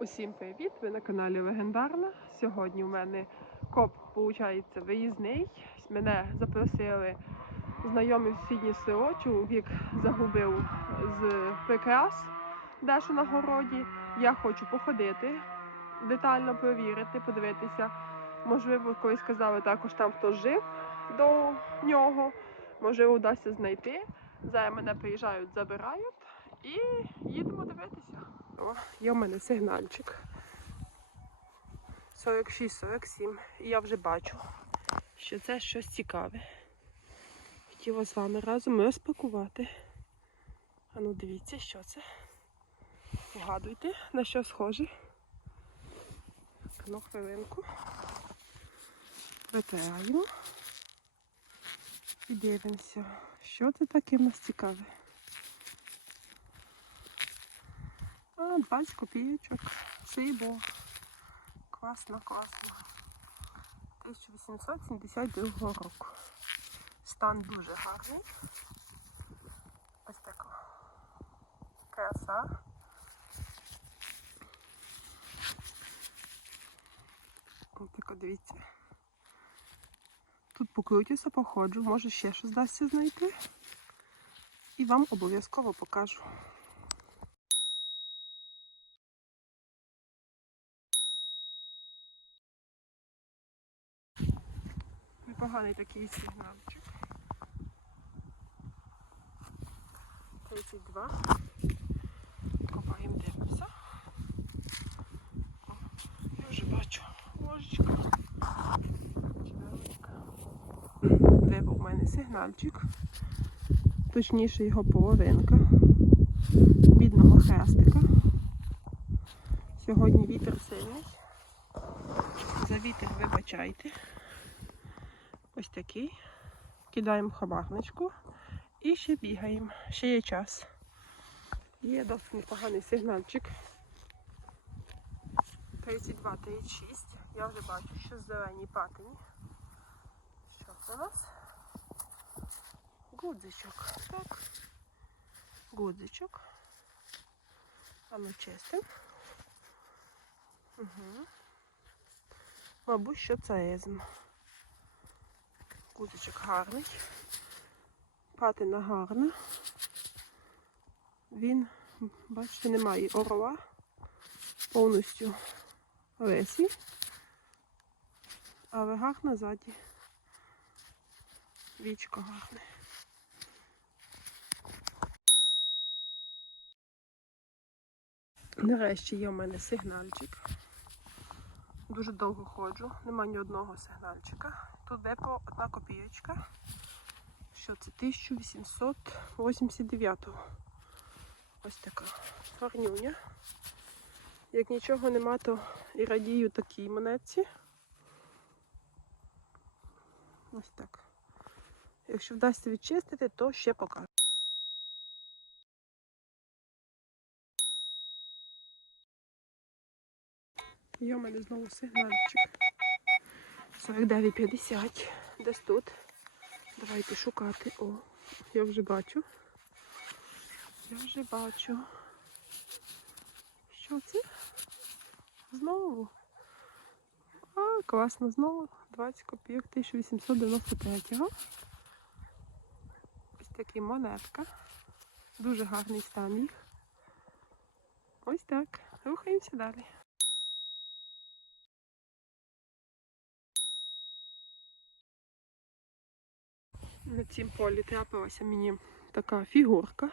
Усім привіт! Ви на каналі Легендарна. Сьогодні у мене коп, виходить, виїзний. Мене запросили знайомі в сусіднє село. Чоловік загубив з прикрас дещо на городі. Я хочу походити, детально перевірити, подивитися. Можливо, колись казали, також там хтось жив до нього. Можливо, вдасться знайти. Зараз мене приїжджають, забирають і їдемо дивитися. О, є в мене сигнальчик. 46-47. І я вже бачу, що це щось цікаве. Хотіла з вами разом розпакувати. А ну дивіться, що це. Вгадуйте, на що схоже. Ну, хвилинку. Витираємо. І дивимося, що це таке в нас цікаве. А, 20 копійочок. Сибо. Класно, класно. 1872 року. Стан дуже гарний. Ось така краса. Ось така, дивіться. Тут покрутюся, походжу, може ще щось вдасться знайти. І вам обов'язково покажу. Непоганий такий сигнальчик. 32. Копаємо, дивимося. Я вже бачу ложечка. Чверочка. Вибув у мене сигнальчик. Точніше його половинка. Бідного хрестика. Сьогодні вітер сильний. За вітер вибачайте. Ось такий. Кидаємо хабарничку і ще бігаємо. Ще є час. Є досить непоганий сигнальчик. 32-36. Я вже бачу, що зелені патині. Що це у нас? Гудзичок. Так. Гудзичок. А ми чистимо. Угу. Мабуть, що це езм. Кузичок гарний. Патина гарна. Він, бачите, немає орла. Повністю лисий. Але гарна ззаді. Вічко гарне. Нарешті є в мене сигнальчик. Дуже довго ходжу, нема ні одного сигнальчика. Тут депо одна копійочка. Що це? 1889. Ось така гарнюня. Як нічого нема, то і радію такій монетці. Ось так. Якщо вдасться відчистити, то ще покажу. Є у мене знову сигнальчик. 49,50. Десь тут. Давайте шукати. О, я вже бачу. Я вже бачу. Що це? Знову. А, класно, знову. 20 копійок 1893-го. Ось такі монетка. Дуже гарний стан їх. Ось так. Рухаємося далі. На цім полі трапилася мені така фігурка.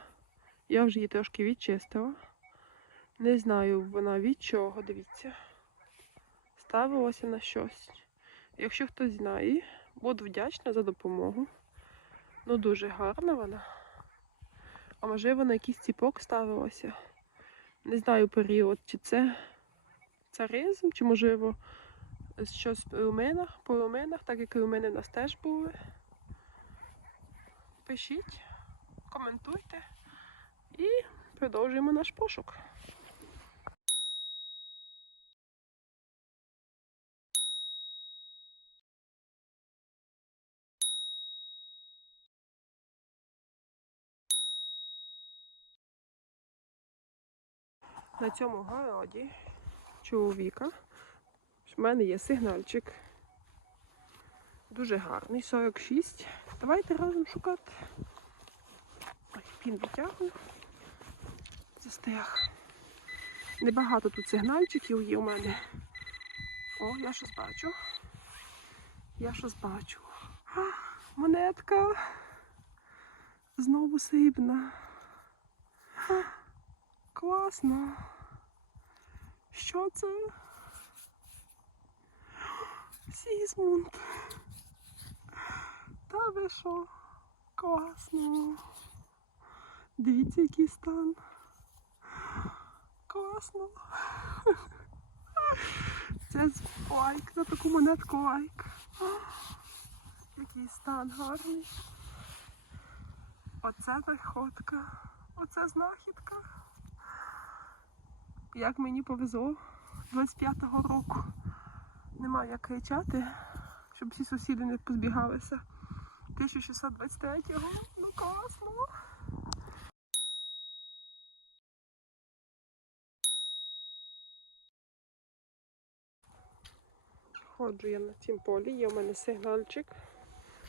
Я вже її трошки відчистила. Не знаю вона від чого, дивіться. Ставилася на щось. Якщо хтось знає, буду вдячна за допомогу. Ну дуже гарна вона. А можливо на якийсь ціпок ставилася. Не знаю період, чи це царизм, чи можливо щось по руминах, так як румини в нас теж були. Пишіть, коментуйте і продовжуємо наш пошук. На цьому городі чоловіка. В мене є сигнальчик. Дуже гарний, 46. Давайте разом шукати. Ой, пін витягую. Застряг. Небагато тут сигнальчиків є у мене. О, я щось бачу. Я щось бачу. А, монетка. Знову срібна. А, Класно. Що це? Сізмунд. Та ви що? Класно. Дивіться, який стан. Класно. Це лайк, на таку монетку лайк. Який стан гарний. Оце находка. Оце знахідка. Як мені повезло 25-го року. Нема як кричати, щоб всі сусіди не позбігалися. 1623-го. Ну класно. Ходжу я на цім полі, є у мене сигнальчик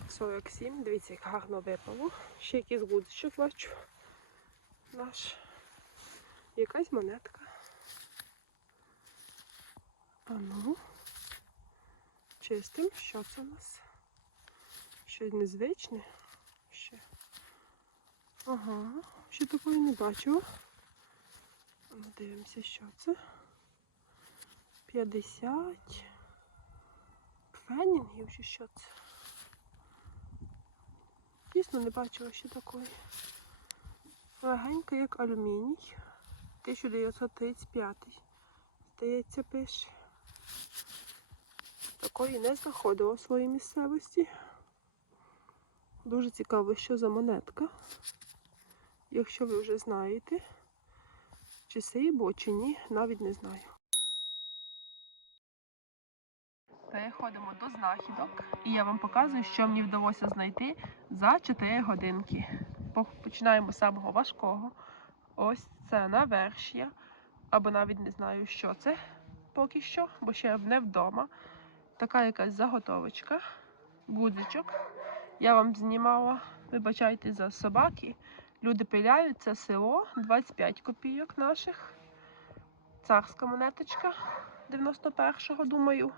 47. Дивіться, як гарно випало. Ще якийсь гудзичок бачу. Наш. Якась монетка. А ну. Чистим. Що це у нас? Щось незвичне. Ще. Ага, ще такої не бачила. Дивимося, що це. 50 фенінгів чи що це? Дійсно не бачила ще такої. Легенька, як алюміній. 1935. Здається, пише. Такої не знаходила в своїй місцевості. Дуже цікаво, що за монетка. Якщо ви вже знаєте, чи сейбо, чи ні, навіть не знаю. Переходимо до знахідок, і я вам показую, що мені вдалося знайти за 4 годинки. Починаємо з самого важкого. Ось це навершія, або навіть не знаю, що це поки що, бо ще не вдома. Така якась заготовочка, гудзичок. Я вам знімала, вибачайте за собаки. Люди пиляють, це село, 25 копійок наших. Царська монеточка 91-го, думаю.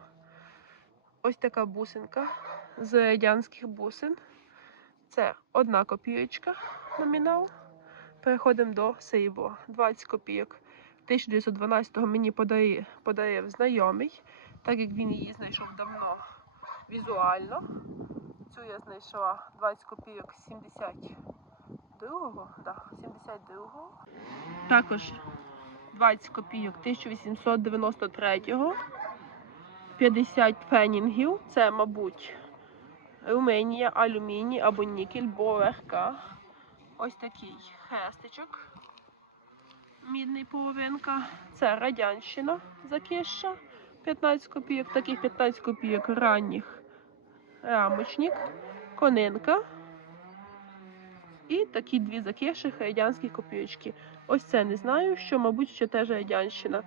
Ось така бусинка з радянських бусин. Це одна копійочка номінал. Переходимо до Сейбо. 20 копійок. 1912-го мені подарив, подарив знайомий, так як він її знайшов давно візуально. Цю я знайшла 20 копійок 72-го. Да, 72-го. Також 20 копійок 1893-го. 50 фенінгів. Це, мабуть, Руменія, алюміній або нікель, бо легка. Ось такий хрестичок. Мідний половинка. Це радянщина закища. 15 копійок, таких 15 копійок ранніх рамочник, конинка. І такі дві закиших радянські копійочки. Ось це не знаю, що, мабуть, ще теж радянщина.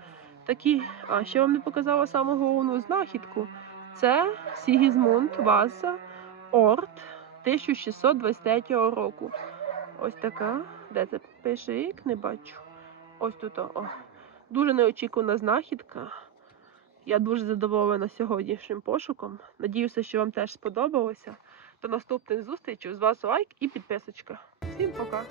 Такі, а ще вам не показала саму головну знахідку. Це Сігізмунд Ваза Орт 1623 року. Ось така. Де це пише рік? Не бачу. Ось тут. О. Дуже неочікувана знахідка. Я дуже задоволена сьогоднішнім пошуком. Надіюся, що вам теж сподобалося. До наступних зустрічей. З вас лайк і підписочка. Всім пока!